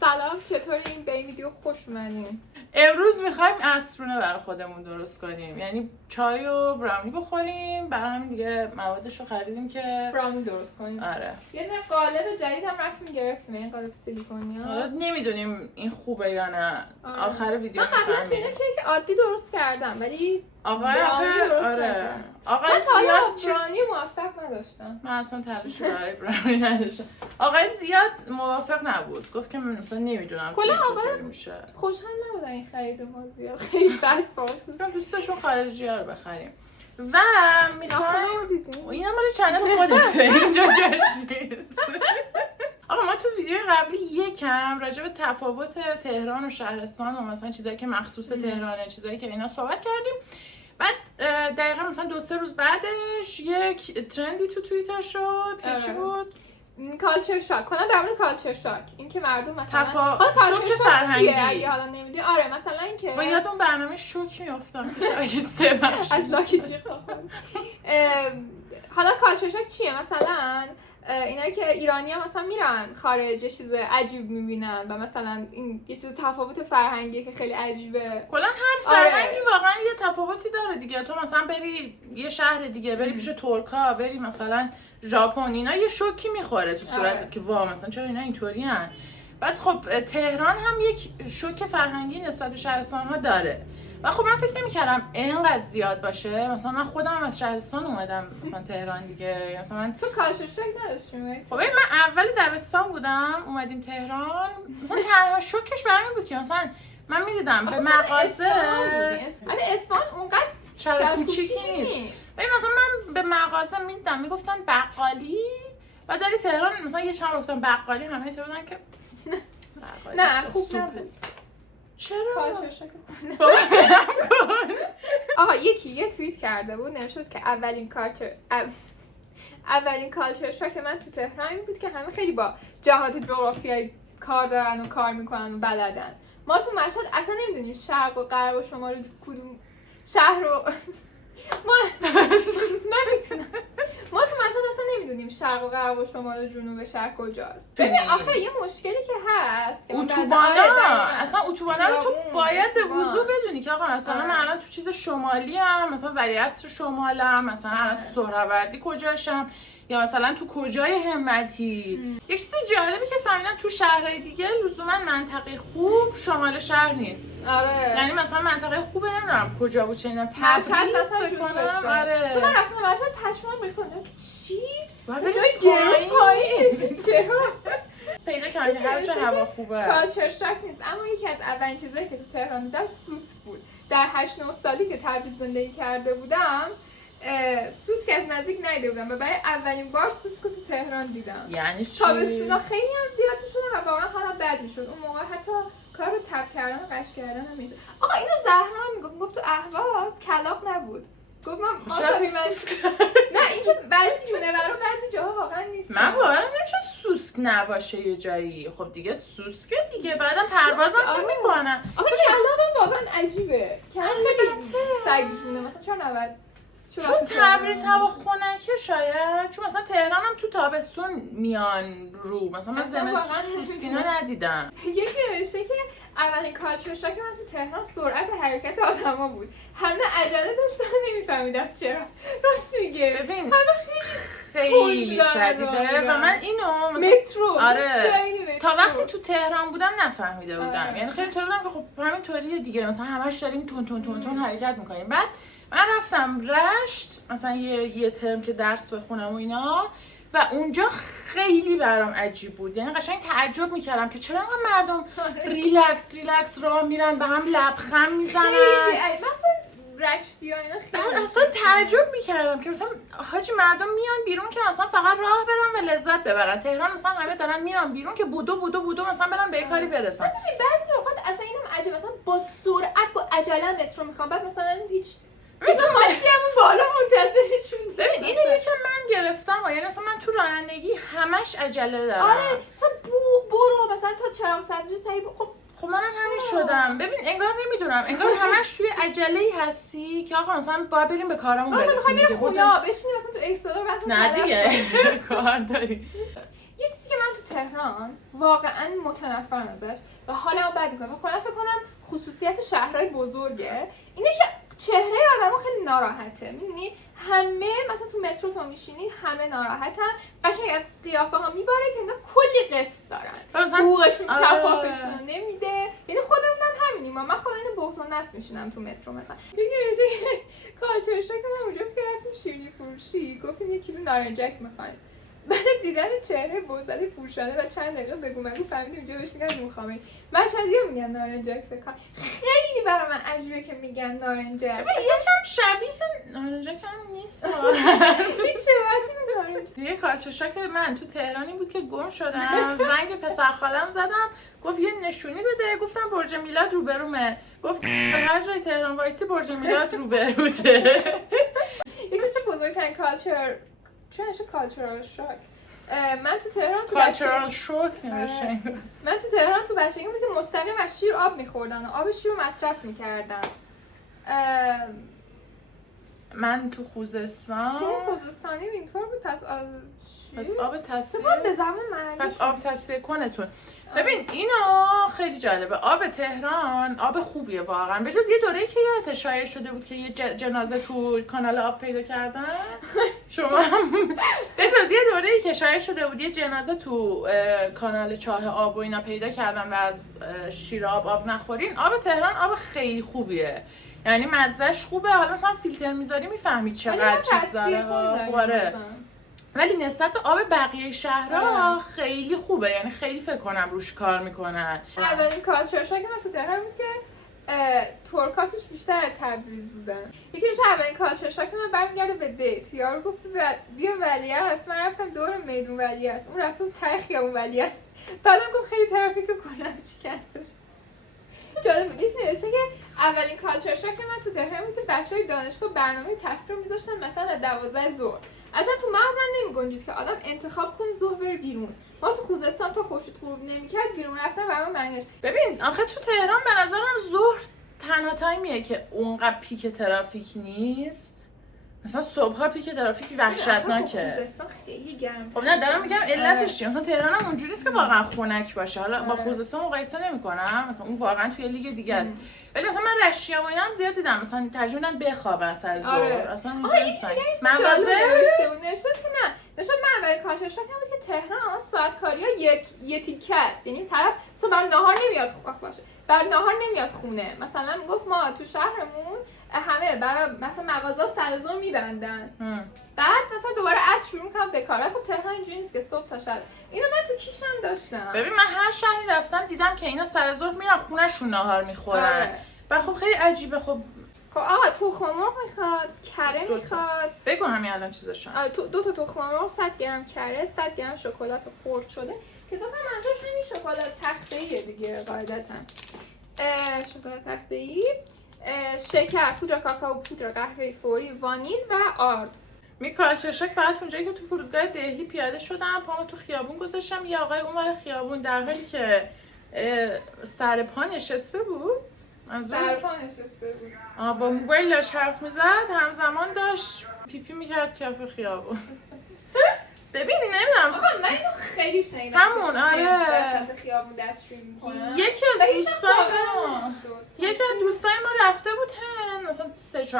سلام، چطورین؟ به این ویدیو خوش اومدین. امروز میخوایم عصرونه برای خودمون درست کنیم، یعنی چای و براونی بخوریم. برای همین دیگه موادش رو خریدیم که براونی درست کنیم. آره. یه دونه قالب جدید هم رفتیم گرفتیم، این قالب سیلیکونی هست. نمیدونیم این خوبه یا نه. آخر ویدیو من قبلا توی کیک عادی درست کردم ولی آقای زیاد برانی موفق نداشتم. من اصلا تلاشی برای برانی نداشتم. آقای زیاد موافق نبود، گفت که من مثلا نمیدونم کلا آقای میشه. خوشحال نبودن این خرید ما زیاد، خیلی بد فاصله. دوستشون خارجی ها رو بخریم و میخوایم اینا مال چنل خودته اینجا چیز. آقا ما تو ویدیو قبلی یکم راجع به تفاوت تهران و شهرستان و مثلا چیزایی که مخصوص تهرانه، چیزایی که اینا صحبت کردیم. بعد دقیقا مثلا 2-3 روز بعدش یک ترندی تو توییتر شد که چی بود؟ کالچر شاک. کلا در مورد کالچر شاک، این که مردم مثلا شوک فرهنگی اگه حالا نمیدونی، آره مثلا این که با یاد اون برنامه شوک میافتم که اگه 3 بخش از لاکی جیغ حالا کالچر شاک چیه؟ مثلا اینایی که ایرانی‌ها مثلا میرن خارج یه چیز عجیب میبینن و مثلا این یه چیز تفاوت فرهنگی که خیلی عجیبه. کلا هر فرهنگی واقعا یه تفاوتی داره دیگه. تو مثلا بری یه شهر دیگه، بری پیش ترکا، بری مثلا ژاپن، اینا یه شوکی میخوره تو صورتت که وا مثلا چرا اینا اینطورین. بعد خب تهران هم یک شوک فرهنگی نسبت به شهرستان‌ها داره و خب من فکر نمی‌کردم اینقدر زیاد باشه. مثلا من خودم از شهرستان اومدم مثلا تهران دیگه. مثلا من تو کالچر شوک نداشتی؟ خب من اول دبستان بودم اومدیم تهران. مثلا تنها شوکش برام بود که مثلا من می‌دیدم به مغازه اصفهان اونقدر شهر کوچیکی نیست. مثلا من به مغازه می‌دیدم میگفتن بقالی و داری تهران مثلا یه چند گفتن بقالی، همه تو بودن که نه خوب نبود. چرا؟ کالچر شاک آقا یکی یه توییت کرده بود نمیشد که اولین کالچر شاک من تو تهران این بود که همه خیلی با جهات جغرافیایی کار دارن و کار میکنن و بلدن. ما تو مشهد اصلا نمیدونیم شرق و غرب و شمال کدوم شهر رو ما تو مشهد اصلا نمیدونیم شرق و غرب و شمال و جنوب شهر کجاست. ببین آخه یه مشکلی که هست که اصلا اتوبانا رو تو باید به وضوح بدونی که آقا مثلا من الان تو چیز شمالی ام، مثلا ولیعصر شمالم، مثلا الان تو سهروردی کجاشم، یا مثلا تو کجای همتی. یک چیز جالبی که فهمیدم تو شهرهای دیگه لزوما منطقه خوب شمال شهر نیست. آره. یعنی مثلا منطقه خوبه نمیدونم کجا بود، چه مشهد مثلا جنوبش. آره. تو من رفتم مشهد پشمام ریختم. چی؟ جای گرون پایین چرا؟ پیدا کردم که هر جا هوا خوبه. کالچر شاک نیست، اما یکی از اولین چیزایی که تو تهران دیدم سوسک بود. در 8-9 سالی که تبریز زندگی کرده بودم سوسک از نزدیک ندیده بودم و برای اولین بار سوسک رو تو تهران دیدم. یعنی چی؟ تابستونا خیلی هم زیاد میشدن و واقعا حالا بد میشد. اون موقع حتی کار به تب کردن و قش کردن هم میرسید. آقا اینو زهرا میگفت تو اهواز کلاغ نبود. گفت من آسابی نه این بعضی جونورا بعضی جاها واقعا نیست. من باورم نمیشه سوسک نباشه یه جایی. خب دیگه سوسکه دیگه، بعدم پروازم نمیکنن. آخه کلاغ واقعا عجیبه. کلاغ خیلی سگ جونه مثلا چرا نبود؟ چون تبریز هوا خنکه شاید، چون مثلا تهران هم تو تابستون میان رو، مثلا من زمستون سوسکینا ندیدم. یکی نوشته که اولین کالچر شاک من تو تهران سرعت حرکت آدما بود. همه عجله داشتن نمیفهمیدم چرا. راست میگه. ببین همه خیلی شدیده و من اینو مترو تا وقتی تو تهران بودم نفهمیده بودم. یعنی خیلی طور بودم که خب همینطوریه دیگه، مثلا همش داریم تون تون تون تون حرکت میکنیم. بعد من رفتم رشت مثلا یه ترم که درس بخونم و اینا و اونجا خیلی برام عجیب بود. یعنی قشنگ تعجب میکردم که چرا انقدر مردم ریلکس راه میرن به هم لبخند میزنن. مثلا رشتی ها اینا خیلی اصلا تعجب میکردم که مثلا حاجی مردم میان بیرون که مثلا فقط راه برن و لذت ببرن. تهران مثلا همه دارن میرن بیرون که بودو مثلا برن به کاری برسن. ببین بعضی اوقات اصلا اینم عجیبه، مثلا با سرعت با عجله مترو میخوام، بعد مثلا هیچ چیز خاصی همون بالا منتظرشون. ببین اینو یکم من گرفتم و یعنی مثلا من تو رانندگی همش عجله دارم. آره مثلا برو مثلا تا چراغ سبزی سری خب منم همین شدم. ببین انگار نمیدونم، انگار همش توی عجله‌ای هستی که آقا مثلا باید بریم به کارمون برسیم. مثلا میخوام خونه بشینیم مثلا تو اکسپلور نه دیگه کار داریم. یه چیزی که من تو تهران واقعا متنفرم ازش و حالمو بد میکنه و کلا فکر کنم خصوصیت شهرهای بزرگه اینه که چهره آدمو خیلی ناراحته. میدونی همه مثلا تو مترو تو میشینی همه ناراحتن، قشنگ از قیافه ها میباره که اینا کلی قسط دارن، حقوقشون کفافشون رو نمیده. یعنی خودمون هم همینیم، من خودم اینو بهتون نصب میشینم تو مترو مثلا. یه کالچر شوک من اونجا بود که رفتیم شیرینی فروشی، گفتیم 1 کیلو نارنجک میخوایم. بعد دیدن چهره بزرگ فروشنده و چند دقیقه بگو مگو فهمیدیم اینجا بهش میگن نونخامه. مشهدی‌ها میگن نارنجک فکر کنم. خیلی برای من عجیبه که میگن نارنجک. یکم شبیه نارنجک هم نیست. هیچ شباهتی به نارنجک. دیگه کالچر شوک من تو تهرانی بود که گم شدم. زنگ پسر خالم زدم، گفت یه نشونی بده. گفتم برج میلاد روبرومه. گفت هر جای تهران وایسی برج میلاد روبروته. یکی چه بزرگترین کالچر چه کالچرال شوک. من تو تهران تو کالچرال شوک نمیشه. من تو تهران تو بچگی بود که مستقیم از شیر آب می‌خوردن و آب شیر رو مصرف می‌کردن. من تو خوزستان خوزستانی اینطور بود. پس آب تصفیه به زبان محلی پس آب تصفیه کنتون. ببین اینو خیلی جالبه. آب تهران آب خوبیه واقعا، به جز یه دوره‌ای که یه شایع شده بود که یه جنازه تو کانال آب پیدا کردن. شما به جز یه دوره‌ای که شایع شده بود یه جنازه تو کانال چاه آب و اینا پیدا کردن و از شیر آب نخورین. آب تهران آب خیلی خوبیه، یعنی مزهش خوبه. حالا مثلا فیلتر میذاری میفهمی چقدر چیز داره خوبه، ولی نسبت به آب بقیه شهرها خیلی خوبه، یعنی خیلی فکر کنم روش کار میکنن. اولین کالچر شوک من تو تهران بود که ترکا توش بیشتر از تبریز بودن. یکی میشه اولین کالچر شوک من برمیگرده به دیت. یارو گفت بیا ولیعصر، من رفتم دور میدون ولیعصر، اون رفته بود ته خیابون ولیعصر. بعدم گفت خیلی ترافیک کلم شکسته. جالب بود. یک نوشته که اولین کالچر شوک من تو تهران بود که بچهای دانشگاه برنامه تفریح رو میذاشتن مثلا از 12 ظهر. اصلا تو مغزم نمیگنجید که آدم انتخاب کنه ظهر بره بیرون. ما تو خوزستان تا خورشید غروب نمیکرد بیرون رفتن برام منگش. ببین آخه تو تهران به نظرم ظهر تنها تایمیه که اونقدر پیک ترافیک نیست. مثلا صبح‌ها پیک ترافیک وحشتناکه. خوزستان خیلی گرم. خب نه دارم میگم علتش چیه. مثلا تهران هم اونجوری نیست که واقعا خنک باشه. حالا با خوزستان مقایسه نمی‌کنم، مثلا اون واقعا توی لیگ دیگه است. ولی مثلا من رشتیا و اینا هم زیاد دیدم، مثلا ترجمه میدن بخوابن سر ظهر. اصلا نشد که نه. نشد من اول کالچر شوک بود که تهران ساعت کاری‌ها یه تیکه است. یعنی طرف مثلا بر ناهار نمیاد باشه. بر ناهار نمیاد خونه. مثلا میگفت ما تو شهرمون همه برای مثلا مغازه‌ها سر ظهر میبندن. بعد مثلا دوباره عصر شروع می‌کنم به کار. خب تهران اینجوری نیست که صبح تا شب. اینو من تو کیشم داشتم. ببین من هر شهری رفتم دیدم که اینا سر ظهر میرن خونه‌شون ناهار میخورن. بعد خب خیلی عجیبه. خب آقا تخم مرغ میخواد، کره میخواد. بگو همین الان چیزاشون. 2 تا تخم مرغ، 100 گرم کره، 100 گرم شکلات خرد شده. که فقط منظورش همین شکلات تخته‌ایه دیگه قاعدتاً. شکلات تخته‌ای، شکر، پودر کاکائو، پودر قهوه فوری، وانیل و آرد. کالچر شوک فقط اونجایی که تو فرودگاه دهلی پیاده شدم، پامو تو خیابون گذاشتم، یه آقای اونور خیابون در حالی که سر پا نشسته بود، سر پا نشسته بود، با موبایل داشت حرف میزد، همزمان داشت پیپی میکرد کف خیابون. ببینی نمیدونم آقا من اینو خیلی شنیدم همون وسط خیابون دستشویی میکنن. یکی از دوستای ما رفته بود هند مثلا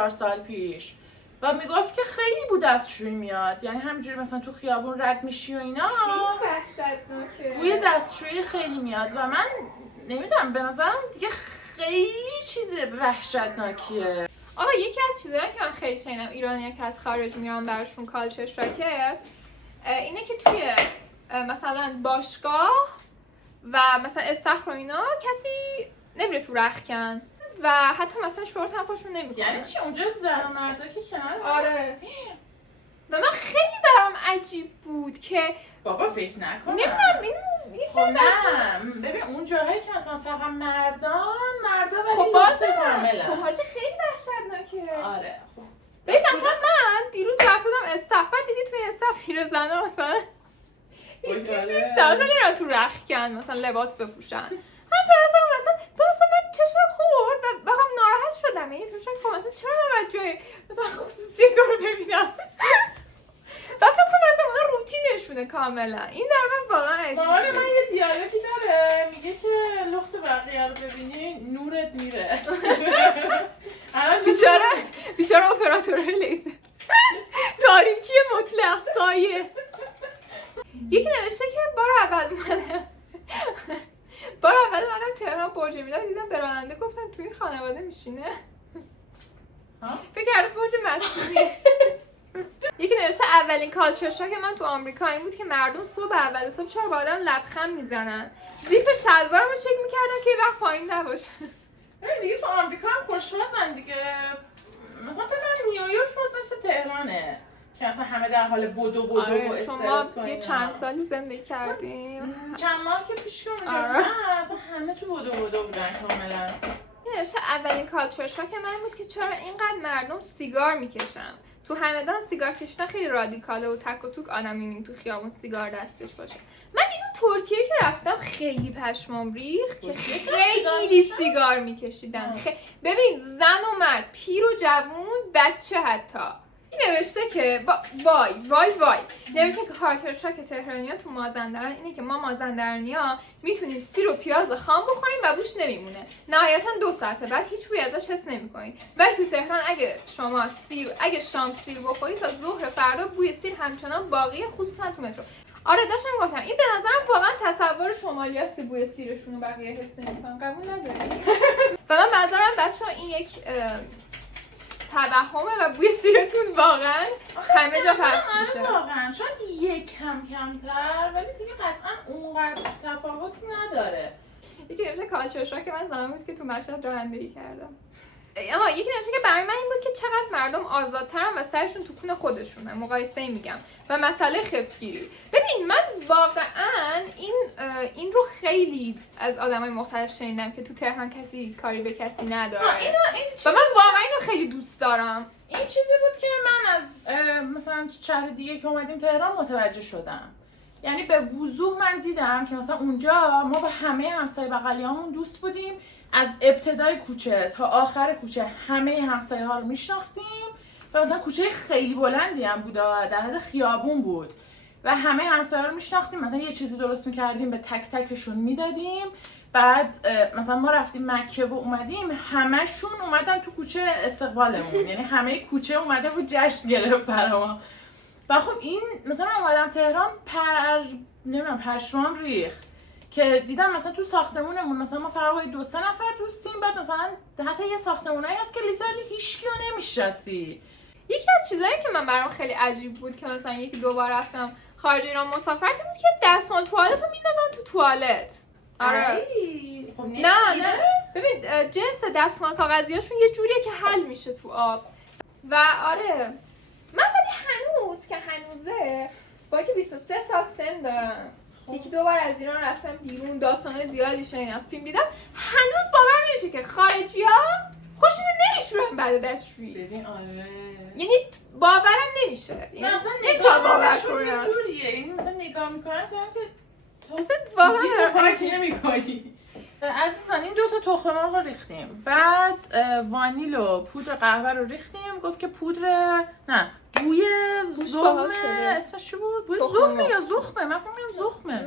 3-4 سال پیش و میگفت که خیلی بو دستشویی میاد، یعنی همینجوری مثلا تو خیابون رد میشی و اینا وحشتناکه، بوی دستشویی خیلی میاد و من نمیدونم به نظرم دیگه خیلی چیز وحشتناکیه. آقا یکی از چیزایی که من خیلی شنیدم ایرانی‌ها که از خارج میان براشون کالچر شوکه اینه که توی مثلا باشگاه و مثلا استخر و اینا کسی نمیره تو رختکن و حتی مثلا شورت هم پاشون نمیکنه. یعنی چی اونجا زن و مردا که کنار؟ آره. و من خیلی برام عجیب بود که بابا فکر نکنم. نمیدونم خب نه ببین اون جاهایی که مثلا فقط مردا ولی خب باز کاملا. خب حاجی خیلی وحشتناکه. آره خب. ببین مثلا من دیروز رفتم استخر، بعد دیدی توی استخر پیرزنا مثلا هیچ چیز نیست، مثلا نرن تو رختکن مثلا لباس بپوشن. هم تو مثلا من چشم خورد و واقعا ناراحت شدم. یعنی تو چشم خورد مثلا چرا من جای مثلا خصوصی تو رو ببینم و فکر کنم مثلا اونا رو مونتی نشونه کاملا. این در من واقعا عجیبه. مامان من یه دیالوگی داره میگه که لخت بقیه رو ببینی نورت میره. بیچاره اپراتور لیزر. تاریکی مطلق سایه. یکی نوشته که بار اول اومدم تهران برج میلاد دیدم به راننده گفتم تو این خانواده میشینه. فکر کرده برج مسئولیه. یکی نوشته اولین کالچر شاک من تو آمریکا این بود که مردم اول صبح چرا با آدم لبخند میزنن. زیپ شلوارمو چک میکردم که یه وقت پایین نباشه. دیگه تو آمریکا هم خوشمزن دیگه. مثلا فکر کنم نیویورک مثل تهرانه که اصلا همه در حال بدو و استرس. ما یه چند سالی زندگی کردیم. چند ماه که پیش کنم اصلا همه تو بدو بودن کاملا. نوشته اولین کالچر شاک من بود که چرا اینقدر مردم سیگار میکشن. تو همدان سیگار کشیدن خیلی رادیکاله و تک و توک آدم میبینی تو خیابون سیگار دستش باشه. من اینو ترکیه که رفتم خیلی پشمام ریخت که خیلی سیگار میکشیدن. ببین زن و مرد، پیر و جوون، بچه حتی. نوشته که وای نوشته که کالچر شاک تهرانی‌ها تو مازندران اینه که ما مازندرانی‌ها میتونیم سیر و پیاز خام بخوریم و بوش نمیمونه. نهایتاً 2 ساعت بعد هیچ بویی ازش حس نمی‌کنی. ولی تو تهران اگه شام سیر بخوری تا ظهر فردا بوی سیر همچنان باقیه، خصوصا تو مترو. آره داشتم گفتم این به نظرم واقعا تصور شمالی است که بوی سیرشون رو بقیه حس نمی‌کنن. قبول نداری؟ و من به نظرم بچه‌ها این یک توهمه و بوی سیرتون واقعا همه جا پخش میشه. واقعا شاید یک کمتر ولی دیگه قطعا اونقدر تفاوتی نداره. یکی نمیشه کالچر شاک من زمان بود که تو مشهد رانندگی کردم. یکی نمیشه که برای من این بود که چقدر مردم آزادترن و سرشون تو کون خودشونه. مقایسه میگم و مسئله خفتگیری. ببین من واقعا این رو خیلی از آدمای مختلف شنیدم که تو تهران کسی کاری به کسی نداره. و من واقعا اینو خیلی دوست دارم. این چیزی بود که من از مثلا شهر دیگه که اومدیم تهران متوجه شدم. یعنی به وضوح من دیدم که مثلا اونجا ما با همه همسایه بغلیامون دوست بودیم. از ابتدای کوچه تا آخر کوچه همه همسایه ها رو میشناختیم و مثلا کوچه خیلی بلندی هم بود، در حد خیابون بود و همه همسایه ها رو میشناختیم. مثلا یه چیزی درست میکردیم به تک تکشون میدادیم. بعد مثلا ما رفتیم مکه و اومدیم همشون اومدن تو کوچه استقبالمون. یعنی همه کوچه اومده بود جشن گرفت برا ما. و خب این مثلا من اومدم تهران پشمام ریخت که دیدم مثلا تو ساختمونمون مثلا ما فقط 2-3 نفر دوستیم. بعد مثلا حتی یه ساختمونایی هست که لیترالی هیچکیو نمیشناسی. یکی از چیزایی که من برام خیلی عجیب بود که مثلا 1-2 بار رفتم خارج ایران مسافرت بود که دستمال توالت رو میندازن تو توالت. آره خب نه ببین جنس دستمال کاغذیاشون یه جوریه که حل میشه تو آب. و آره من ولی هنوز که هنوزه با که 23 سال سن دارم 1-2 بار از ایران رفتم بیرون، داستانای زیادی شنیدم، فیلم دیدم، هنوز باور نمیشه که خارجی‌ها خوشون نمیشورن بعد دستشویی. ببین آره یعنی باورم نمیشه. مثلا نگاه باورشون یه جوریه. یعنی مثلا نگاه میکنن تو هم که اصلا واقعا پاکی نمی‌کنی. عزیزان این 2 تا تخم مرغ رو ریختیم. بعد وانیل و پودر قهوه رو ریختیم. گفت که بوی زخمه. اسمش چی بود؟ بوی زخمه یا زخمه؟ من میگم زخمه.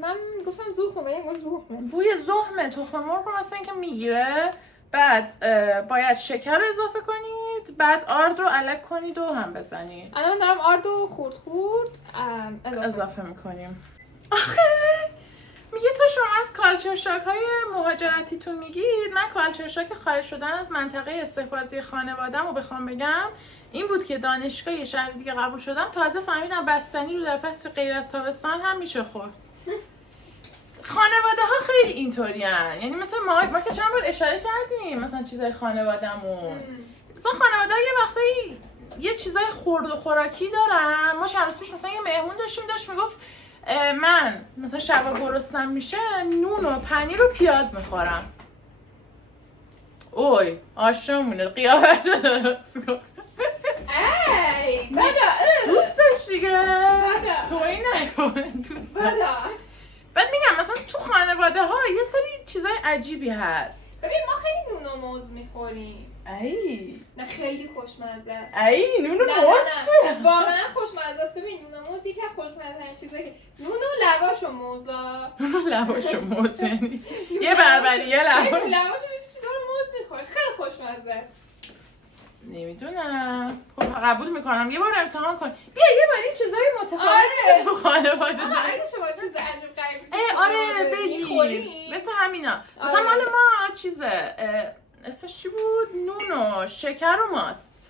من گفتم زخمه ولی انگار زخمه. بوی زخمه تخم مرغ رو مثلا اینکه میگیره. بعد باید شکر اضافه کنید. بعد آرد رو الک کنید و هم بزنید. الان من دارم آرد رو خورد اضافه میکنیم. آخه میگه تا شما از کالچر شاک های مهاجرتیتون میگید، من کالچر شاک خارج شدن از منطقه استحفاظی خانواده‌مو رو بخوام بگم این بود که دانشگاه یه شهر دیگه قبول شدم. تازه فهمیدم بستنی رو در فصل غیر از تابستان هم میشه خورد. خانواده ها خیلی اینطورین. یعنی مثلا ما که چند بار اشاره کردیم مثلا چیزای خانواده‌مون، مثلا خانواده یه وقتایی یه چیزای خورد و خوراکی دارن. ما چند روز پیش مثلا یه مهمون داشت میگفت من مثلا شبا گرسنم میشه نون و پنیر و پیاز میخورم. اوی آشمونه قیافت رو درست کن. ای بدا دوستش دیگه توی نکن دوست. بعد میگم مثلا تو خانواده ها یه سری چیزای عجیبی هست. ببین ما خیلی نون و و موز میخوریم. ای نه خیلی خوشمزه است. ای نون و نه موز چرا؟ واقعا خوشمزه است. ببین نون و موز یکی از خوشمزه‌ترین چیزایی که نون و لواش و موزا. نون و لواش و موز یعنی یه بربری یه لواش. لواش رو میپیچی دور موز میخوری. خیلی خوشمزه است. نمیدونم. خب قبول میکنم یه بار امتحان کن. بیا یه بار این چیزای متفاوتی تو خانواده داریم. اگه شما چیز عجیب غریبی آره بگیر مثل همینا. مثلا مال ما چیزه اسمش چی بود؟ نون و شکر و ماست.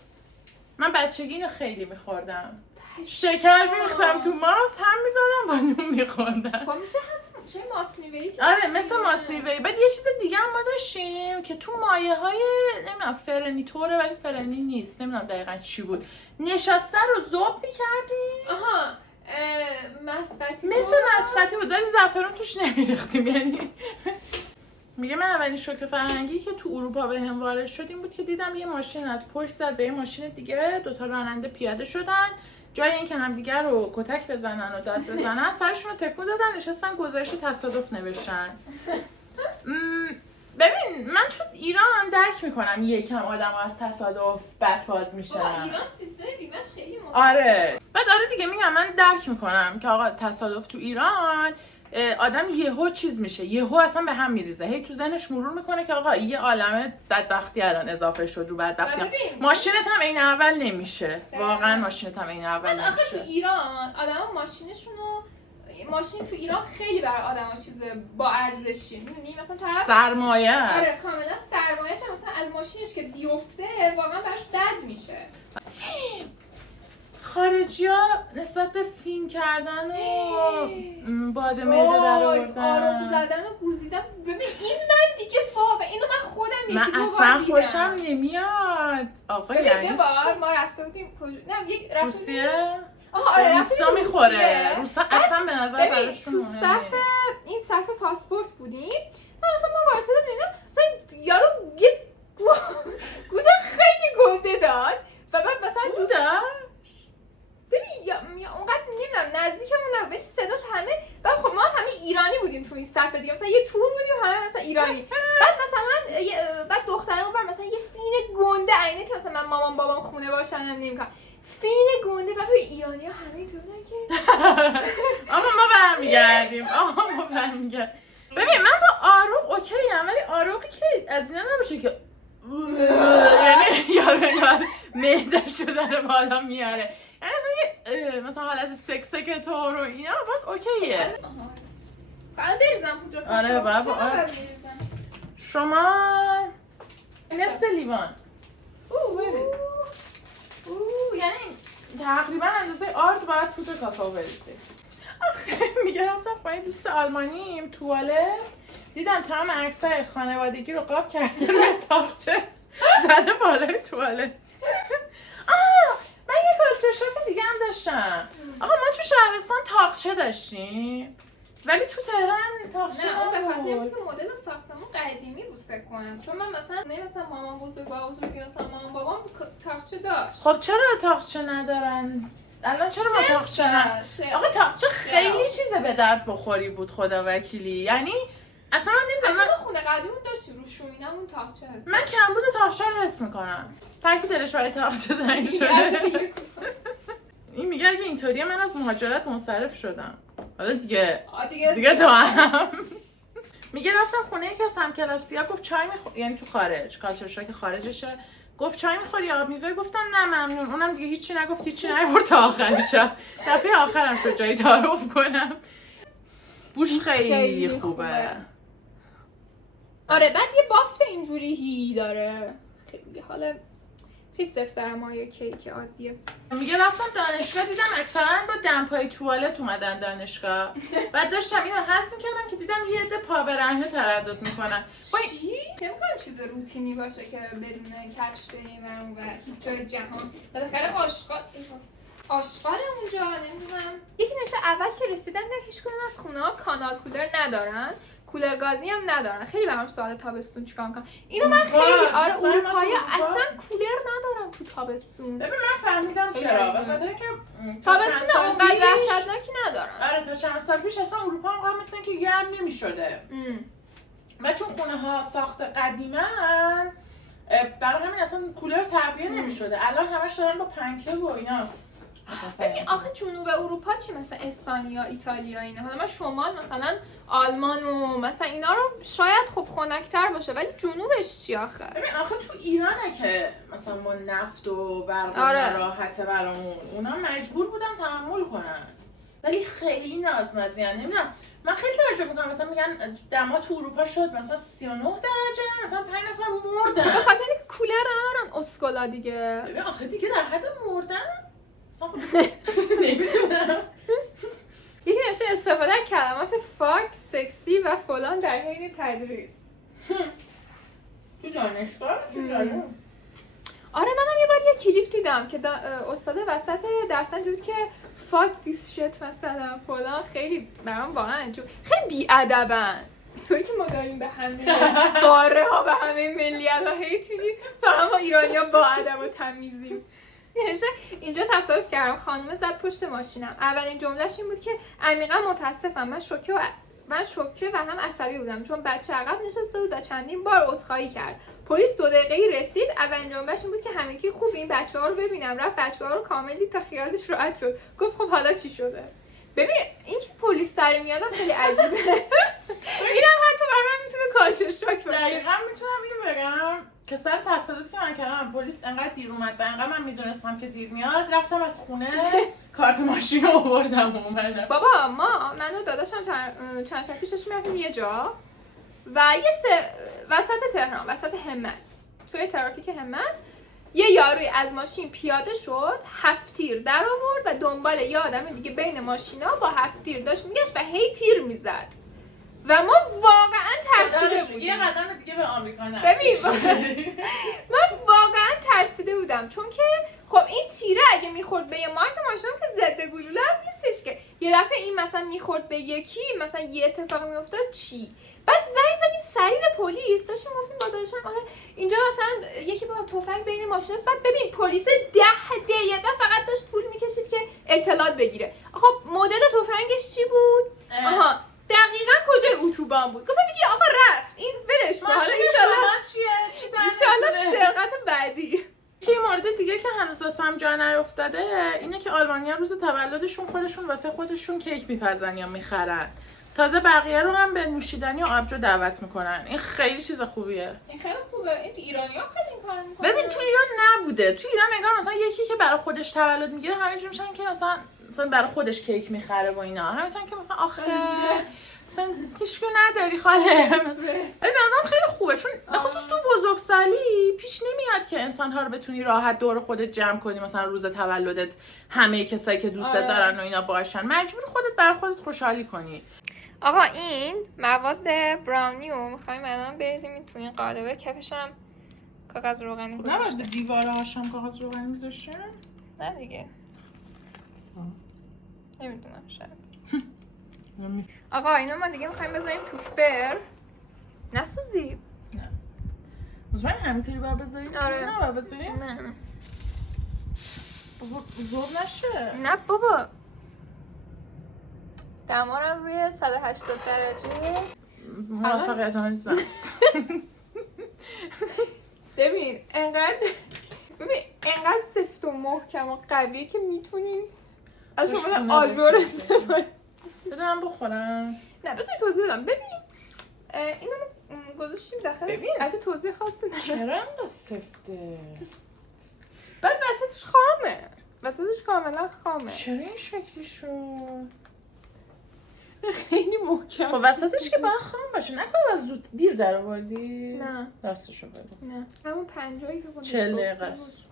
من بچگی اینو خیلی میخوردم. شکر میریختم تو ماست هم میزدم با نون میخوردم. خب میشه هم چه ماست میوه‌ای که آره مثل ماست میوه‌ای. بعد یه چیز دیگه هم ما داشتیم که تو مایه های نمیدونم فرنی طوره ولی فرنی نیست. نمیدونم دقیقاً چی بود. نشسته رو ذوب میکردیم. آها مسقطی مثل مسقطی بود ولی زعفران توش نمیریختیم یعنی. میگه من اولین شوک فرهنگی که تو اروپا بهم وارد شد این بود که دیدم یه ماشین از پشت زد به یه ماشین دیگه، دوتا راننده پیاده شدن، جای اینکه همدیگر رو کتک بزنن و داد بزنن سرشون رو تکون دادن نشستن گزارش تصادف نوشتن. ببین من تو ایران درک میکنم یکم آدم از تصادف بدفاز میشن. ایران سیستم بیمه‌اش خیلی مهمه. آره بعد آره دیگه میگم من درک میکنم که آقا تصادف تو ایران آدم یهو چیز میشه، یهو اصلا به هم میریزه، هی تو ذهنش مرور میکنه که آقا یه عالمه بدبختی الان اضافه شد رو بدبختی. ماشینت هم عین اول نمیشه. واقعا ماشینت هم عین اول نمیشه. آخه تو ایران آدما ماشینشونو ماشین تو ایران خیلی برای آدما چیز با ارزشی. میدونی مثلا طرف سرمایه است. آره کاملا سرمایه‌اش مثلا از ماشینش که بیفته واقعا براش بد میشه. خارجی‌ها نسبت به فین کردن و باد معده در آوردن آروغ زدن و گوزیدن. ببین این من دیگه واقعا اینو من خودم یکی من دو اصلا بار خوشم نمیاد. آقا یعنی یه بار ما رفته بودیم روسیه. آره روسا میخوره. روسا اصلا به نظر براشون تو صف این صف پاسپورت بودیم. مثلا ما وارساده ببینم مثلا یارو یه گوز خیلی گنده داد و بعد مثلا دوست ببین یا اونقدر نمیدونم نزدیکمون نبود ولی صداش همه بعد خب ما هم همه ایرانی بودیم تو این صف دیگه مثلا یه تور بودیم همه مثلا ایرانی. بعد مثلا بعد دخترمون بر مثلا یه فین گنده عینه که مثلا من مامان بابام خونه باشن هم نمی‌کنم فین گنده بعد ایرانی ها همه اینطوریه که آقا ما برمیگردیم. ببین من با آروغ اوکی ام ولی آروغی که از اینا نمیشه که یعنی یارو معده‌شو داره بالا میاره. یعنی مثلا حالت سکسک طور و اینا باز اوکیه. الان بریزم پودر. آره بابا شما نصف لیوان بریز. یعنی تقریبا اندازه آرد باید پودر کاکائو بریزی. آخه میگه رفتم با این دوست آلمانیم توالت دیدم تمام عکسای خانوادگی رو قاب کرده روی تاقچه زده بالای توالت. من یه کالچر شاک دیگه هم داشتم. آقا ما تو شهرستان تاقچه داشتیم ولی تو تهران تاقچه نبود. نه اون به خاطر که مدل ساختمون قدیمی بود فکر کنم چون من مثلا مامان بزرگی مثلا مامان بابام تاقچه داشت. خب چرا تاقچه ندارن؟ الان چرا ما تاقچه نه؟ آقا تاقچه خیلی چیزه به درد بخوری بود خدا وکیلی. یعنی اصلا من نمیدونم ما خونه قدیمون داشتیم رو شومینمون تاقچه. من کمبود تاقچه رو حس میکنم. هرکی دلش برای تاقچه تنگ شده. این میگه اگه اینطوریه من از مهاجرت منصرف شدم. حالا دیگه تو هم. میگه رفتم خونه یکی از همکلاسی‌ها گفت چای میخوری یعنی تو خارج کالچر شاک خارجشه گفت چای میخوری آب میوه گفتم نه ممنون. اونم دیگه هیچی نگفت هیچی نیورد تا آخر شب. دفعه آخرم شد جایی تعارف کنم. بوش خیلی خوبه. آره بعد یه بافت اینجوری داره خیلی حالا خیلی سفت‌تره مایه کیک عادیه. میگه رفتم دانشگاه دیدم اکثرا با دمپای توالت اومدن دانشگاه. بعد داشتم اینو حس میکردم که دیدم یه عده پا برهنه تردد میکنن. چی؟ نمی‌کنم چیز روتینی باشه که بدون کفش بریم و اون هیچ جای جهان. بالاخره آشغال اونجا نمیدونم. یکی نشه اول که رسیدم دیدم هیچ کدوم از خونه‌ها کانال کولر ندارن. کولر گازی هم ندارن. خیلی برام سوال تابستون چیکار کنم. اینو من خیلی اروپایی اصلا کولر ندارن تو تابستون. ببین من فهمیدم چرا. به خاطر که تابستون اونقدر وحشتناکی ندارن. آره تا چند سال پیش اصلا اروپا هم مثلا که گرم نمی‌شده. و چون خونه ها ساخت قدیمن برای همین اصلا کولر تعبیه نمی‌شده. الان همش دارن با پنکه و اینا. ببین آخه جنوب اروپا چی مثلا اسپانیا، ایتالیا اینا. حالا ما شمال مثلا آلمان و مثلا اینا رو شاید خب خنک‌تر باشه ولی جنوبش چی آخه؟ ببین آخه تو ایرانه که مثلا ما نفت و برق راحته برامون. اونا مجبور بودن تحمل کنن. ولی خیلی نازنازیان. نمیدونم من خیلی تعجب میکنم مثلا میگن دما تو اروپا شد مثلا 39 درجه مثلا 5 نفر مردن. خب به خاطر اینکه کولر ندارن اسکولا دیگه. ببین آخه دیگه در حد مردن نمیدونم. یکی نوشته استفاده از کلمات فاک، سکسی و فلان در حین تدریس. تو دانشگاه چه جالب. آره منم یه بار یه کلیپ دیدم که استاد وسط درس بود که فاک دیس شت مثلا فلان. خیلی برام واقعا خیلی بی‌ادبن. اینطوری که ما داریم به همه قاره ها به همه ملیت ها هیت میدیم فقط ما ایرانی‌ها با ادب و تمیزیم. اینجا تصادف کردم خانم زد پشت ماشینم. اولین جملهش این بود که عمیقا متاسفم من شوکه و هم عصبی بودم چون بچه عقب نشسته بود و چندین بار عذرخواهی کرد. پلیس 2 دقیقه‌ای رسید. اولین جملهش این بود که همگی خوب این بچه‌ها رو ببینم. رفت بچه‌ها رو کامل دید تا خیالش راحت شد. گفت خب حالا چی شده؟ ببین اینکه پلیس سر میادم خیلی عجیبه. اینم حتی برای من میتونه کالچر شاک باشه. دقیقاً میتونم اینو بگم که سر تصادفی که من کردم پلیس انقدر دیر اومد و انقدر من میدونستم که دیر میاد رفتم از خونه کارت ماشین رو آوردم و اومدم. بابا من و داداشم چند شب پیشش میرفتیم یه جا و وسط تهران وسط همت توی ترافیک همت یه یاروی از ماشین پیاده شد 7 تیر در آورد و دنبال یه آدم دیگه بین ماشینا با 7 تیر داشت میگشت و هی تیر میزد و ما واقعا ترسیده بودیم. یه قدم دیگه به آمریکا نرسید. ببین من واقعا ترسیده بودم چون که خب این تیره اگه میخورد به یه مارک ماشین که ضد گلوله هم نیستش که یه دفعه این مثلا میخورد به یکی مثلا یه اتفاق میافتاد چی. بعد زنگ زدیم سریع به پلیس داشتیم گفتیم با داداشم آره اینجا مثلا یکی با تفنگ بین ماشین است. بعد ببین پلیس 10 دقیقه فقط داشت طول میکشید که اطلاعات بگیره. خب مدل تفنگش چی بود؟ آها دقیقاً کجای اتوبان بود. گفتم دیگه آقا رفت این ولش کن. حالا ان سرقت بعدی. یه مورد دیگه که هنوز واسم جا نیافتاده اینه که آلمانی‌ها روز تولدشون خودشون واسه خودشون کیک میپزن یا میخرن. تازه بقیه رو هم به نوشیدنی و آبجو دعوت میکنن. این خیلی چیز خوبیه. این خیلی خوبه. این تو ایرانی‌ها خیلی این کارو میکنن. ببین تو ایران نبوده. تو ایران انگار مثلا یکی که برای خودش تولد میگیره همینجوری میشن که مثلا برای خودش کیک میخره و اینا. همینطور که مثلا آخه مثلا تیشکو نداری خاله. ولی مثلا خیلی خوبه چون به خصوص تو بزرگسالی پیش نمیاد که انسان‌ها رو بتونی راحت دور خودت جمع کنی مثلا روز تولدت همه کسایی که دوستت دارن و اینا باشن. مجبور خودت برای خودت خوشحالی کنی. آقا این مواد براونیو میخوایم الان بریزیم این تو این قالبه کفش هم کاغذ روغنی گذاشته. نباید دیوارهاش هم کاغذ روغنی میذاشته؟ نه دیگه نمیدونم شاید. آقا اینو ما دیگه میخوایم بذاریم تو فر نسوزی. نه مطمئن همینطوری باید بذاریم؟ آره نه باید بذاریم؟ نه بابا زور نشه. نه بابا دمارم روی 180 درجه موافقیت هم نیستم. ببین انقدر سفت و محکم و قویه که میتونیم از شما آجر استفاده. بده من بخورم. نه بذاری توضیح بدم. ببین اینو گذاشتیم داخل. البته توضیح خاصی نداره. چرا اینقدر سفته؟ بعد وسطش خامه. وسطش کاملا خامه. چرا این شکلی شد؟ خیلی محکم. خب وسطش که باید خام باشه. نکنه از زود دیر در آوردی؟ نه راستشو بگو. نه همون 50 که خودش 40 دقیقه است.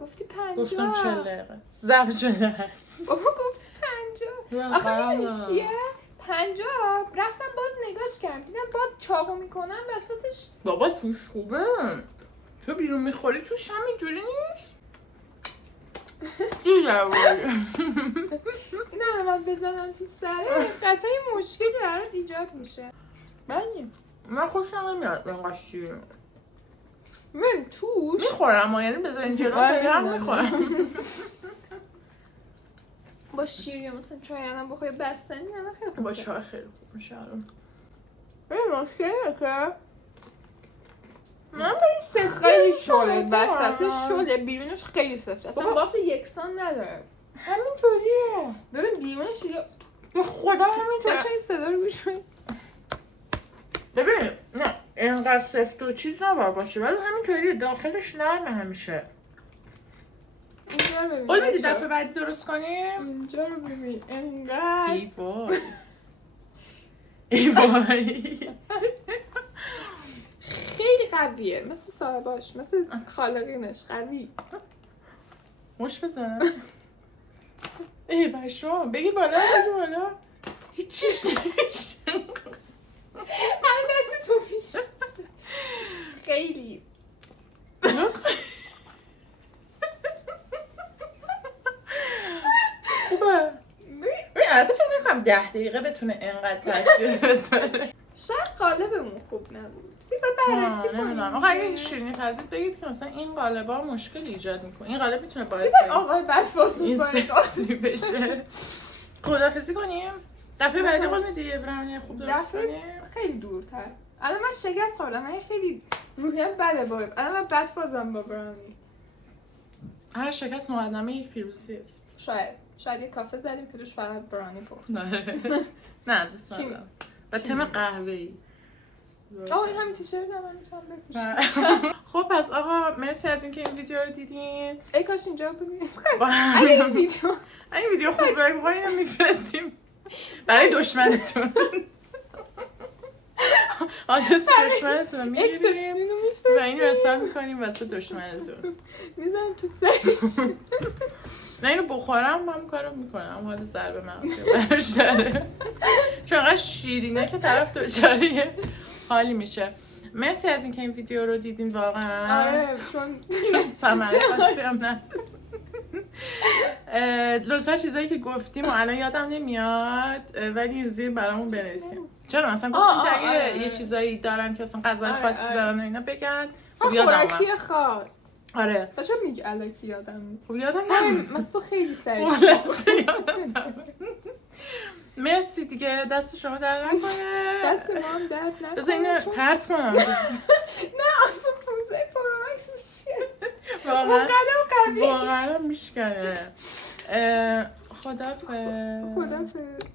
گفتی 50. گفتم 40 دقیقه. ضبط شده است. بابا گفتی 50. آخه میدونی چیه؟ 50 رفتم باز نگاش کردم دیدم باز چاقو میکنم وسطش. بابا توش خوبه. تو بیرون میخوری توش هم اینجوری نیست؟ چی جوابه؟ این رو من بزنم تو سره قطعا یه مشکلی برات ایجاد میشه. من خوشم نمیاد اینقدر شیرین. من توش میخورم یعنی بذارین جلو هم میخورم. با شیر یا مثلا چای هم بخوری بستنی نه خیلی خوبه. با چای خیلی خوب میشه. ببین مشکلیه که من برای سفته خیلی شله بستش شله بیرونش خیلی سفته اصلا بافت یکسان نداره همینطوریه. ببین بیرونش دیگه به خدا همینطوریه. داشت این صدا رو گوش کنید ببین نه اینقدر سفت و چیز نباید باشه ولی همینطوریه داخلش نرمه همیشه. اینجا رو ببین قول میدی دفعه بعدی درست کنیم؟ اینجا رو ببین انقدر ای وای ای وای خیلی قویه مثل صاحباش مثل خالقینش قوی مش بزنم. ای بشم بگیر بالا بگیر بالا هیچیش نمیشه. الان دست تو میشه خیلی خوبه. ببین البته فکر نکنم 10 دقیقه بتونه اینقدر تاثیر بذاره. شاید قالبمون خوب نبود بیا بررسی کنیم نمیدونم. آقا اگه این شیرینی پزید بگید که مثلا این قالبا مشکل ایجاد میکنه. این قالب میتونه باعث بزن آقای بدفاز این میکنه سختی بشه. خداحافظی کنیم. دفعه بعدی قول میدی یه برانی خوب درست کنیم. خیلی دورتر الان من شکست خوردم من خیلی روحیم بده باید الان من بدفازم با برامی هر شکست مقدمه یک پیروزی است. شاید یه کافه زدیم که توش فقط برانی پخت نه دوست ندارم. و تم قهوه‌ای. این همین تیشرت هم میتونم بپوشم خب پس آقا مرسی از اینکه این ویدیو رو دیدین. ای کاش اینجا بودیم با اگه این ویدیو خوب برای می‌خواین اینو می‌فرستیم برای دشمنتون. آدرس دشمنتون رو می‌گیریم و اینو ارسال می‌کنیم واسه دشمنتون. میذارم تو سرش نه اینو بخورم من کارو میکنم حالا ضربه مغزی براش داره چون انقدر شیرینه که طرف دچار حالی میشه. مرسی از اینکه این ویدیو رو دیدین واقعا. آره چون ثمره خاصی هم نه. لطفا چیزایی که گفتیم و الان یادم نمیاد ولی این زیر برامون بنویسین. چرا مثلا گفتیم که اگه یه چیزایی دارن که مثلا غذای خاصی دارن و اینا بگن. خب یادم خوراکی خاص آره بچه میگه الکی یادم میاد خب یادم نمیاد. مثلا تو خیلی سریع مرسی دیگه دست شما در نکنه. دست ما هم درد نکنه بذار اینو پرت کنم. نه آفه پروزه پرومکس میشه واقعا قدم قوی واقعا میشکنه. خدافظ. خدافظ